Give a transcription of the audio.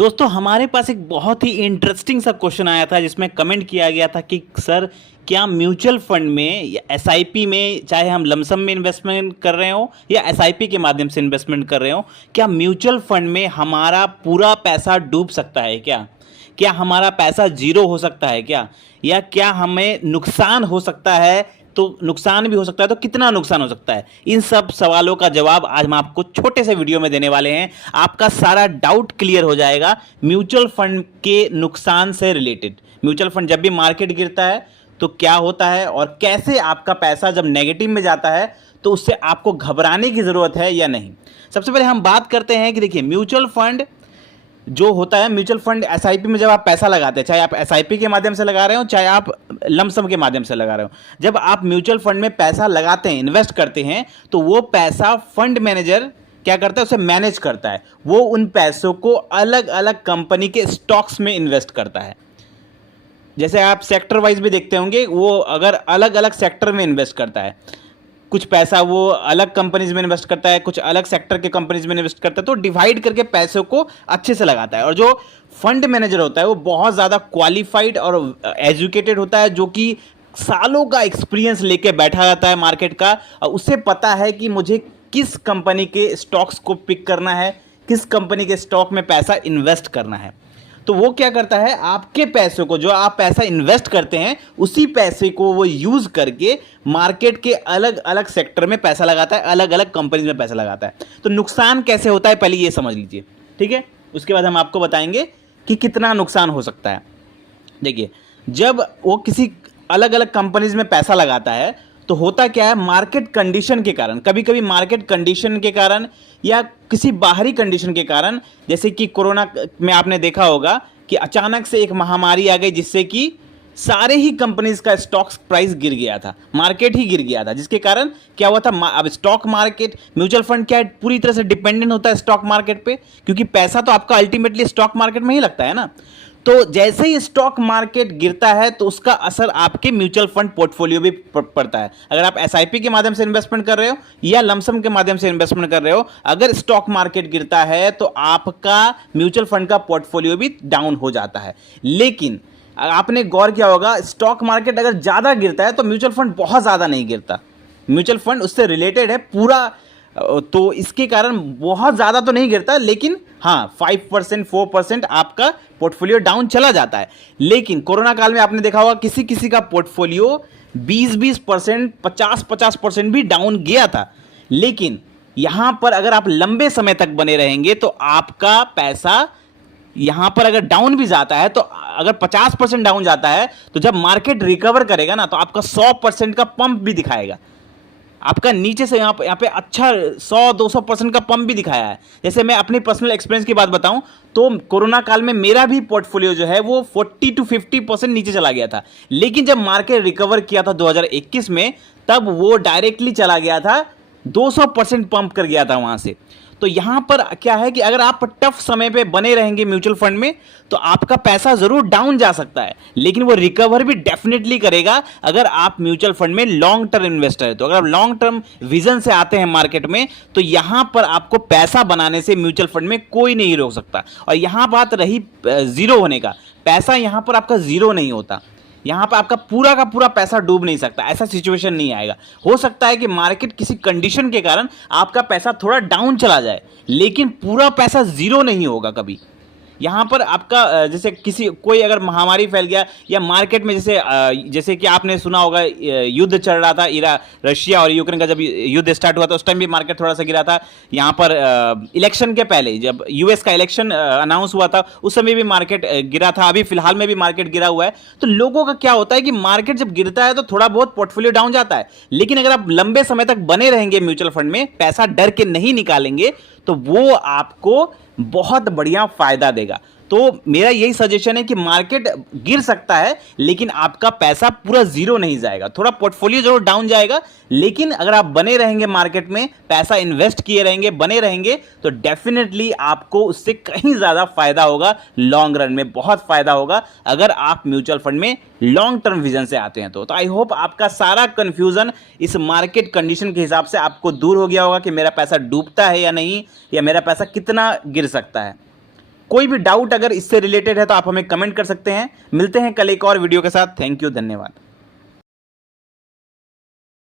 दोस्तों हमारे पास एक बहुत ही इंटरेस्टिंग सा क्वेश्चन आया था जिसमें कमेंट किया गया था कि सर क्या म्यूचुअल फंड में या एसआईपी में, चाहे हम लमसम में इन्वेस्टमेंट कर रहे हो या एसआईपी के माध्यम से इन्वेस्टमेंट कर रहे हो, क्या म्यूचुअल फंड में हमारा पूरा पैसा डूब सकता है क्या? क्या हमारा पैसा जीरो हो सकता है क्या? या क्या हमें नुकसान हो सकता है? तो नुकसान भी हो सकता है तो कितना नुकसान हो सकता है? इन सब सवालों का जवाब आज हम आपको छोटे से वीडियो में देने वाले हैं। आपका सारा डाउट क्लियर हो जाएगा म्यूचुअल फंड के नुकसान से रिलेटेड। म्यूचुअल फंड जब भी मार्केट गिरता है तो क्या होता है और कैसे आपका पैसा जब नेगेटिव में जाता है तो उससे आपको घबराने की ज़रूरत है या नहीं। सबसे पहले हम बात करते हैं कि देखिए म्यूचुअल फंड जो होता है, म्यूचुअल फंड एसआईपी में जब आप पैसा लगाते हैं, चाहे आप एसआईपी के माध्यम से लगा रहे हो चाहे आप लमसम के माध्यम से लगा रहे हो, जब आप म्यूचुअल फंड में पैसा लगाते हैं, इन्वेस्ट करते हैं, तो वो पैसा फंड मैनेजर क्या करता है, उसे मैनेज करता है। वो उन पैसों को अलग अलग कंपनी के स्टॉक्स में इन्वेस्ट करता है। जैसे आप सेक्टर वाइज भी देखते होंगे, वो अगर अलग अलग सेक्टर में इन्वेस्ट करता है, कुछ पैसा वो अलग कंपनीज में इन्वेस्ट करता है, कुछ अलग सेक्टर के कंपनीज में इन्वेस्ट करता है, तो डिवाइड करके पैसों को अच्छे से लगाता है। और जो फंड मैनेजर होता है वो बहुत ज़्यादा क्वालिफाइड और एजुकेटेड होता है, जो कि सालों का एक्सपीरियंस लेके बैठा रहता है मार्केट का, और उसे पता है कि मुझे किस कंपनी के स्टॉक्स को पिक करना है, किस कंपनी के स्टॉक में पैसा इन्वेस्ट करना है। तो वो क्या करता है, आपके पैसों को, जो आप पैसा इन्वेस्ट करते हैं, उसी पैसे को वो यूज करके मार्केट के अलग अलग सेक्टर में पैसा लगाता है, अलग अलग कंपनीज में पैसा लगाता है। तो नुकसान कैसे होता है पहले ये समझ लीजिए, ठीक है। उसके बाद हम आपको बताएंगे कि कितना नुकसान हो सकता है। देखिए, जब वो किसी अलग अलग कंपनीज में पैसा लगाता है तो होता क्या है, मार्केट कंडीशन के कारण, कभी कभी मार्केट कंडीशन के कारण या किसी बाहरी कंडीशन के कारण, जैसे कि कोरोना में आपने देखा होगा कि अचानक से एक महामारी आ गई जिससे कि सारे ही कंपनीज का स्टॉक प्राइस गिर गया था, मार्केट ही गिर गया था, जिसके कारण क्या हुआ था, अब स्टॉक मार्केट, म्यूचुअल फंड क्या है, पूरी तरह से डिपेंडेंट होता है स्टॉक मार्केट पे, क्योंकि पैसा तो आपका अल्टीमेटली स्टॉक मार्केट में ही लगता है ना। तो जैसे ही स्टॉक मार्केट गिरता है तो उसका असर आपके म्यूचुअल फंड पोर्टफोलियो भी पड़ता है। अगर आप एसआईपी के माध्यम से इन्वेस्टमेंट कर रहे हो या लमसम के माध्यम से इन्वेस्टमेंट कर रहे हो, अगर स्टॉक मार्केट गिरता है तो आपका म्यूचुअल फंड का पोर्टफोलियो भी डाउन हो जाता है। लेकिन आपने गौर किया होगा, स्टॉक मार्केट अगर ज़्यादा गिरता है तो म्यूचुअल फंड बहुत ज़्यादा नहीं गिरता। म्यूचुअल फंड उससे रिलेटेड है पूरा, तो इसके कारण बहुत ज़्यादा तो नहीं गिरता, लेकिन हाँ 5% 4% आपका पोर्टफोलियो डाउन चला जाता है। लेकिन कोरोना काल में आपने देखा होगा किसी किसी का पोर्टफोलियो 20% 50% भी डाउन गया था। लेकिन यहाँ पर अगर आप लंबे समय तक बने रहेंगे तो आपका पैसा यहाँ पर अगर डाउन भी जाता है, तो अगर 50% डाउन जाता है तो जब मार्केट रिकवर करेगा ना, तो आपका 100% का पंप भी दिखाएगा। आपका नीचे से यहाँ पे अच्छा 100-200% का पंप भी दिखाया है। जैसे मैं अपनी पर्सनल एक्सपीरियंस की बात बताऊं तो कोरोना काल में मेरा भी पोर्टफोलियो जो है वो 40-50% नीचे चला गया था। लेकिन जब मार्केट रिकवर किया था 2021 में, तब वो डायरेक्टली चला गया था, 200% पंप कर गया था वहां से। तो यहां पर क्या है कि अगर आप टफ समय पे बने रहेंगे म्यूचुअल फंड में तो आपका पैसा जरूर डाउन जा सकता है, लेकिन वो रिकवर भी डेफिनेटली करेगा अगर आप म्यूचुअल फंड में लॉन्ग टर्म इन्वेस्टर है। तो अगर आप लॉन्ग टर्म विजन से आते हैं मार्केट में, तो यहां पर आपको पैसा बनाने से म्यूचुअल फंड में कोई नहीं रोक सकता। और यहां बात रही जीरो होने का, पैसा यहां पर आपका जीरो नहीं होता, यहां पर आपका पूरा का पूरा पैसा डूब नहीं सकता, ऐसा सिचुएशन नहीं आएगा। हो सकता है कि मार्केट किसी कंडीशन के कारण आपका पैसा थोड़ा डाउन चला जाए, लेकिन पूरा पैसा जीरो नहीं होगा कभी। यहाँ पर आपका जैसे किसी कोई अगर महामारी फैल गया या मार्केट में, जैसे कि आपने सुना होगा युद्ध चल रहा था, रशिया और यूक्रेन का जब युद्ध स्टार्ट हुआ था उस टाइम भी मार्केट थोड़ा सा गिरा था। यहाँ पर इलेक्शन के पहले जब यूएस का इलेक्शन अनाउंस हुआ था उस समय भी मार्केट गिरा था, अभी फिलहाल में भी मार्केट गिरा हुआ है। तो लोगों का क्या होता है कि मार्केट जब गिरता है तो थोड़ा बहुत पोर्टफोलियो डाउन जाता है, लेकिन अगर आप लंबे समय तक बने रहेंगे म्यूचुअल फंड में, पैसा डर के नहीं निकालेंगे, तो वो आपको बहुत बढ़िया फायदा देगा। तो मेरा यही सजेशन है कि मार्केट गिर सकता है लेकिन आपका पैसा पूरा जीरो नहीं जाएगा, थोड़ा पोर्टफोलियो जरूर डाउन जाएगा, लेकिन अगर आप बने रहेंगे मार्केट में, पैसा इन्वेस्ट किए रहेंगे, बने रहेंगे, तो डेफिनेटली आपको उससे कहीं ज्यादा फायदा होगा, लॉन्ग रन में बहुत फायदा होगा अगर आप म्यूचुअल फंड में लॉन्ग टर्म विजन से आते हैं। तो आई होप आपका सारा कंफ्यूजन इस मार्केट कंडीशन के हिसाब से आपको दूर हो गया होगा कि मेरा पैसा डूबता है या नहीं, या मेरा पैसा कितना गिर सकता है। कोई भी डाउट अगर इससे रिलेटेड है तो आप हमें कमेंट कर सकते हैं। मिलते हैं कल एक और वीडियो के साथ। थैंक यू, धन्यवाद।